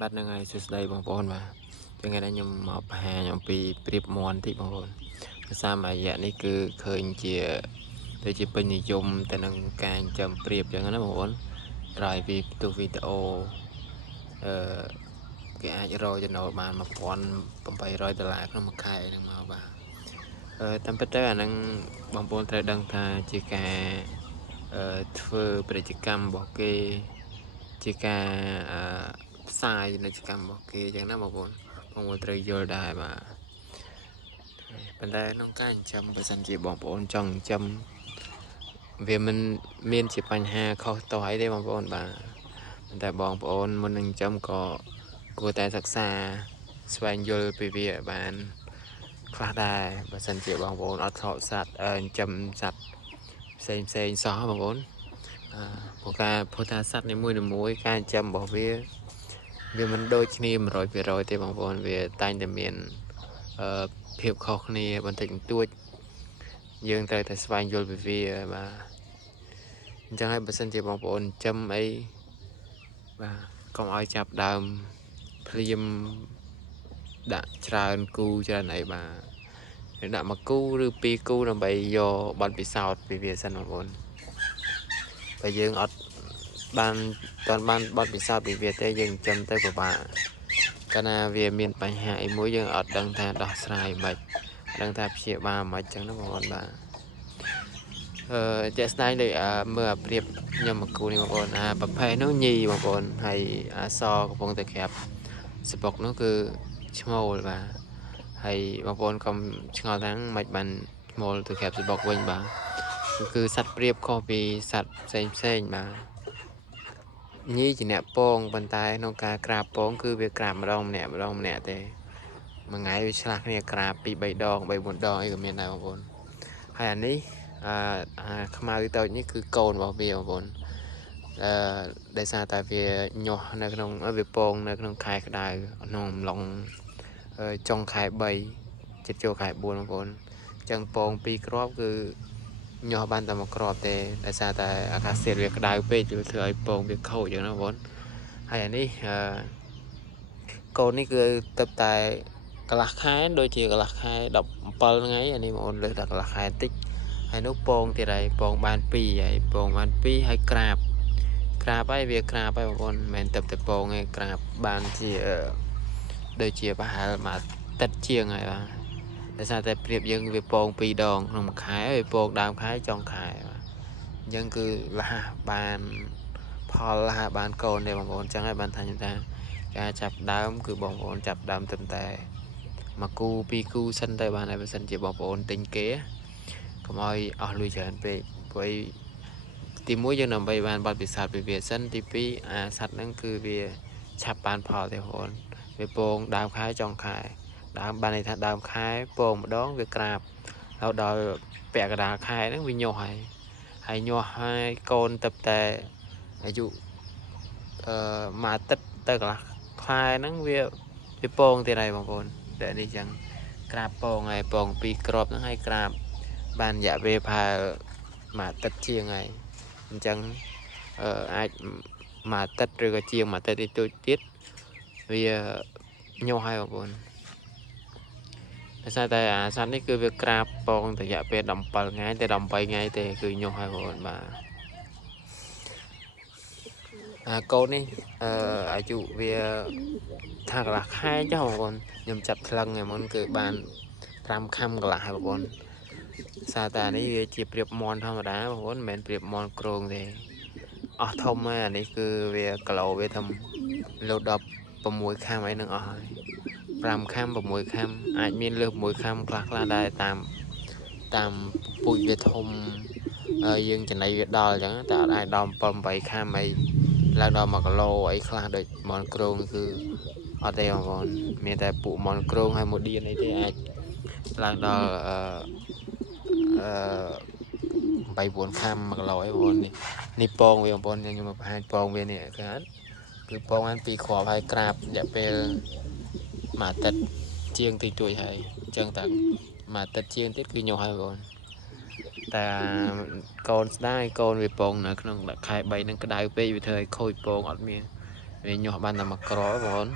บัดยังไงสุดใดบางปอนมาเป็นไงได้ยมมาแพ้ยมปีเปรียบมวนที่บางปอนสามอายะนี่คือเคยเจียโดยจะเป็นนิยมแต่นังการจำเปรียบอย่างนั้นบางปอนรายวีตัววิดีโอแกอาจจะรอจะนอนมาปอนผมไป$100ก็มาขายนังมาบ้าตั้งแต่นั้นบางปอนแต่ดังทาจีกาធ្វើប្រតិកម្មរបស់គេជាការផ្សាយពាណិជ្ជកម្មរបស់គេចឹងណាបងប្អូនត្រូវយល់ដែរបាទប៉ុន្តែក្នុងការចិញ្ចឹមបើសិនជាបងប្អូនចង់ចិញ្ចឹមវាមិនមានជាបញ្ហាខុសតោះអីទេបងប្អូនបាទប៉ុន្តែបងប្អូនមុននឹងចិញ្ចឹមក៏គួរតែសិក្សាស្វែងយល់ពីវាបានខ្លះដែរបើសិនជាបងប្អូនអត់ធ្លាប់សត្វចិញ្ចឹមសត្វផ្សេងសោះបងប្អូនព្រោះថាសត្វនីមួយការចិញ្ចឹមរបស់វាមិនដូចគ្នា100%ទេបងប្អូនវាតែងតែមានភាពខុសគ្នាបន្តិចបន្តួចយើងត្រូវតែស្វែងយល់ពីវាបាទអញ្ចឹងហើយបើសិនជាបងប្អូនចិញ្ចឹមអីបាទកុំឲ្យចាប់ដើមភ្លាមដាក់ច្រើនគូច្រើនអីបាទដាក់1គូឬ2គូដើម្បីយកបទពិសោធន៍ពីវាសិនបងប្អូនបើយើងអត់បានបទពិសោធន៍ពីវាទេយើងចិញ្ចឹមទៅពិបាកកាលណាវាមានបញ្ហាអីមួយយើងអត់ដឹងថាដោះស្រាយមិនដឹងថាព្យាបាលមិនចឹងណាបងប្អូនបាទជាក់ស្ដែងដូចមើលប្រៀបខ្ញុំមកគូនេះបងប្អូនប្រភេទនោះញីបងប្អូនហើយសកំពុងតែក្រាបសបុកនោះគឺឈ្មោលបាទហើយបងប្អូនកុំឆ្ងល់ថាមិនបានឈ្មោលទៅក្រាបសបុកវិញបាទគឺសត្វប្រៀបខុសពីសត្វផ្សេងបាទញីជាអ្នកពងប៉ុន្តែក្នុងការក្រាបពងគឺវាក្រាបម្ដងម្នាក់ទេមួយថ្ងៃវាឆ្លាស់គ្នាក្រាប2 3 ដង 3 4 ដងអីក៏មានដែរបងប្អូនហើយអានេះខ្មៅតូចនេះគឺកូនរបស់វាបងប្អូនដោយសារតែវាញាស់នៅក្នុងវាពងនៅក្នុងខែក្តៅក្នុងអំឡុងចុងខែ3ជិតចូលខែ4បងប្អូនអញ្ចឹងពង2គ្រាប់គឺញាស់បានតែ1គ្រាប់ទេដោយសារតែអាកាសធាតុវាក្តៅពេកវាធ្វើឲ្យពងវាខូចអញ្ចឹងណាបងប្អូនហើយអានេះកូននេះគឺទៅតែកន្លះខែដូចជាកន្លះខែ17ថ្ងៃអានេះបងប្អូនលើសតែកន្លះខែតិចហើយនោះពងទៀតហើយពងបាន2ហើយពងបាន2ហើយក្រាបហើយវាក្រាបហើយបងប្អូនមិនមែនទៅតែពងទេក្រាបបានជាដូចជាប្រហែលមួយទឹកជាងហើយបាទដោយសារតែប្រៀបយើងវាពង2 ដងក្នុងមួយខែវាពងដើមខែចុងខែបាទអញ្ចឹងគឺលះបានផលលះបានកូនទេបងប្អូនអញ្ចឹងហើយបានថាខ្ញុំថាការចាប់ដើមគឺបងប្អូនចាប់ដើមត្រឹមតែ1គូ2គូសិនទៅបានហើយបើសិនជាបងប្អូនទិញគេកុំឲ្យអស់លុយច្រើនពេកព្រោះទី1យើងដើម្បីបានបទពិសោធន៍ពីវាសិនទី2សត្វហ្នឹងគឺវាឆាប់បានផលទេបងប្អូនវាពងដើមខែចុងខែដើមបានន័យថាដើមខែពងម្ដងវាក្រាបហើយដល់ពាក់កណ្ដាលខែហ្នឹងវាញាស់ហើយញាស់ហើយកូនទៅតែអាយុមួយអាទិត្យទៅកន្លះខែហ្នឹងវាពងទៀតហើយបងប្អូនតែនេះចឹងក្រាបពងហើយពង2គ្រាប់ហ្នឹងហើយក្រាបបានរយៈពេលប្រហែលមួយអាទិត្យជាងហើយអញ្ចឹងអាចមួយអាទិត្យឬក៏ជាងមួយអាទិត្យទៀតវាញាស់ហើយបងប្អូនដោយសារតែអាសត្វនេះគឺវាក្រាបពងរយៈពេល17ថ្ងៃតែ18ថ្ងៃទេគឺញាស់ហើយបងប្អូនបាទកូននេះអាយុវាថាកន្លះខែចុះបងប្អូនខ្ញុំចាប់ថ្លឹងហ្នឹងហ្មងគឺបាន5ខំកន្លះហើយបងប្អូនសារតែនេះវាជាប្រៀបមន់ធម្មតាបងប្អូនមិនមែនប្រៀបមន់ក្រងទេអស់ធំហើយអានេះគឺវាគីឡូវាថាលោ16ខំអីនឹងអស់ហើយ5ខំ6ខំអាចមានលើស6ខំខ្លះដែរតាមពូជវាធំយើងចំណៃវាដល់អញ្ចឹងតែអត់អាចដល់7 8ខំអីឡើងដល់1គីឡូអីខ្លះដូចមន់ក្រងគឺអត់ទេបងប្អូនមានតែពួកមន់ក្រងហើយមួយឌៀនអីទេអាចឡើងដល់8 4ខំ1គីឡូអីបងប្អូននេះពងវាបងប្អូនខ្ញុំមកបង្ហាញពងវានេះគឺពងបាន2គ្រាប់ហើយក្រាបរយៈពេលមួយអាទិត្យជាងតិចតួចហើយអញ្ចឹងតែមួយអាទិត្យជាងទៀតគឺញាស់ហើយបងប្អូនតែកូនស្ដាយកូនវាពងនៅក្នុងខែ3នឹងក្តៅពេកវាធ្វើឲ្យខូចពងអត់មាន វាញាស់បានតែមួយក្របងប្អូន